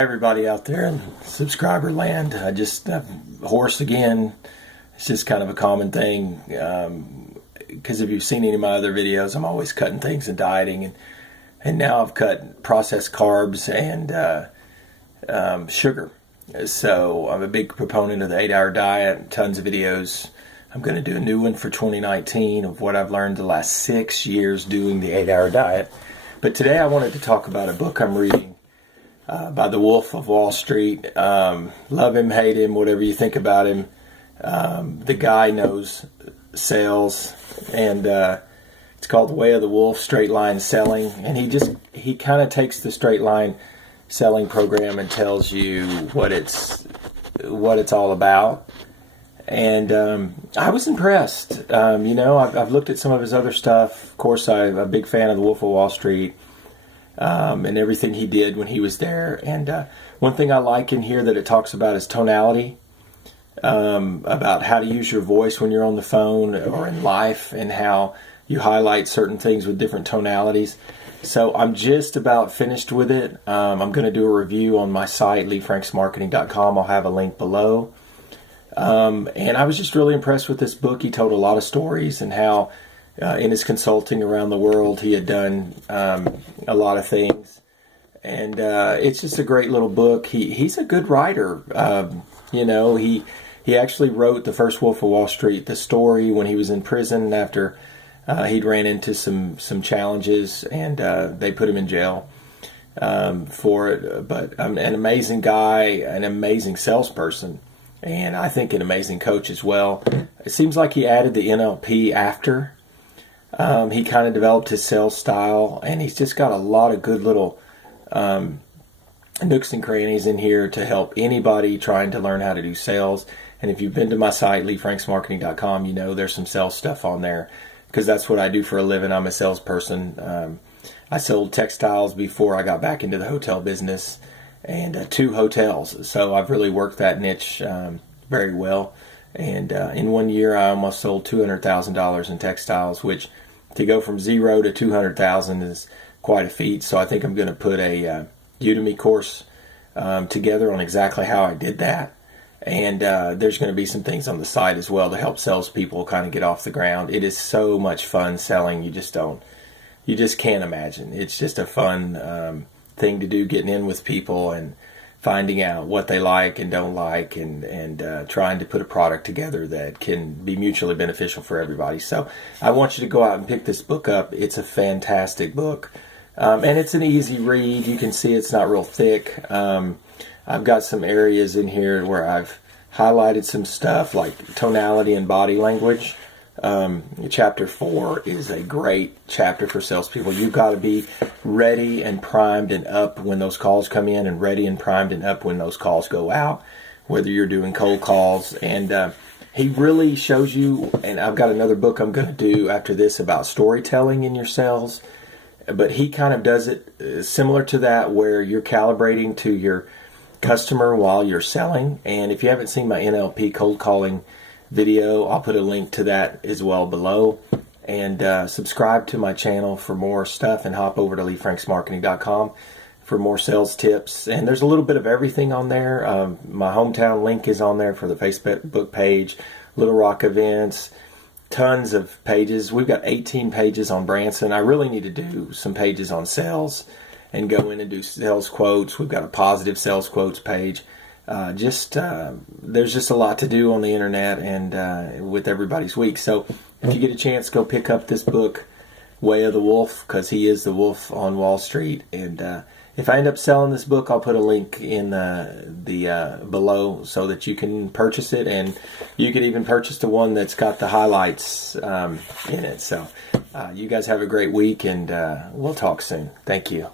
Everybody out there in subscriber land, just horse again. It's just kind of a common thing because if you've seen any of my other videos, I'm always cutting things and dieting, and now I've cut processed carbs and sugar. So I'm a big proponent of the 8-hour diet. Tons of videos. I'm going to do a new one for 2019 of what I've learned the last 6 years doing the 8-hour diet. But today I wanted to talk about a book I'm reading. By the Wolf of Wall Street. Love him, hate him, whatever you think about him. The guy knows sales, and it's called The Way of the Wolf, Straight Line Selling. And he kind of takes the straight line selling program and tells you what it's all about. And I was impressed. I've looked at some of his other stuff. Of course, I'm a big fan of The Wolf of Wall Street. And everything he did when he was there. And one thing I like in here that it talks about is tonality, about how to use your voice when you're on the phone or in life, and how you highlight certain things with different tonalities. So I'm just about finished with it. I'm going to do a review on my site, LeeFranksmarketing.com. I'll have a link below. And I was just really impressed with this book. He told a lot of stories and how in his consulting around the world, he had done a lot of things, and it's just a great little book. He's a good writer. He actually wrote The First Wolf of Wall Street, the story when he was in prison after he'd ran into some challenges, and they put him in jail for it. But an amazing guy, an amazing salesperson, and I think an amazing coach as well. It seems like he added the NLP after. He kind of developed his sales style, and he's just got a lot of good little nooks and crannies in here to help anybody trying to learn how to do sales. And if you've been to my site, LeeFranksmarketing.com, you know there's some sales stuff on there because that's what I do for a living. I'm a salesperson. I sold textiles before I got back into the hotel business, and 2 hotels. So I've really worked that niche very well. And in 1 year, I almost sold $200,000 in textiles, which to go from 0 to 200,000 is quite a feat. So I think I'm going to put a Udemy course together on exactly how I did that. And there's going to be some things on the site as well to help salespeople kind of get off the ground. It is so much fun selling. You just can't imagine. It's just a fun thing to do, getting in with people and finding out what they like and don't like, and trying to put a product together that can be mutually beneficial for everybody. So I want you to go out and pick this book up. It's a fantastic book. And it's an easy read. You can see it's not real thick. I've got some areas in here where I've highlighted some stuff like tonality and body language. Chapter 4 is a great chapter for salespeople. You've got to be ready and primed and up when those calls come in, and ready and primed and up when those calls go out, whether you're doing cold calls. And he really shows you, and I've got another book I'm going to do after this about storytelling in your sales, but he kind of does it similar to that, where you're calibrating to your customer while you're selling. And if you haven't seen my NLP cold calling video, I'll put a link to that as well below. And subscribe to my channel for more stuff, and hop over to LeeFranksmarketing.com for more sales tips. And there's a little bit of everything on there. My hometown link is on there for the Facebook page, Little Rock events, tons of pages. We've got 18 pages on Branson. I really need to do some pages on sales and go in and do sales quotes. We've got a positive sales quotes page. There's just a lot to do on the internet and with everybody's week. So if you get a chance, go pick up this book, Way of the Wolf, because he is the wolf on Wall Street. And if I end up selling this book, I'll put a link in the below so that you can purchase it, and you could even purchase the one that's got the highlights in it. So you guys have a great week, and we'll talk soon. Thank you.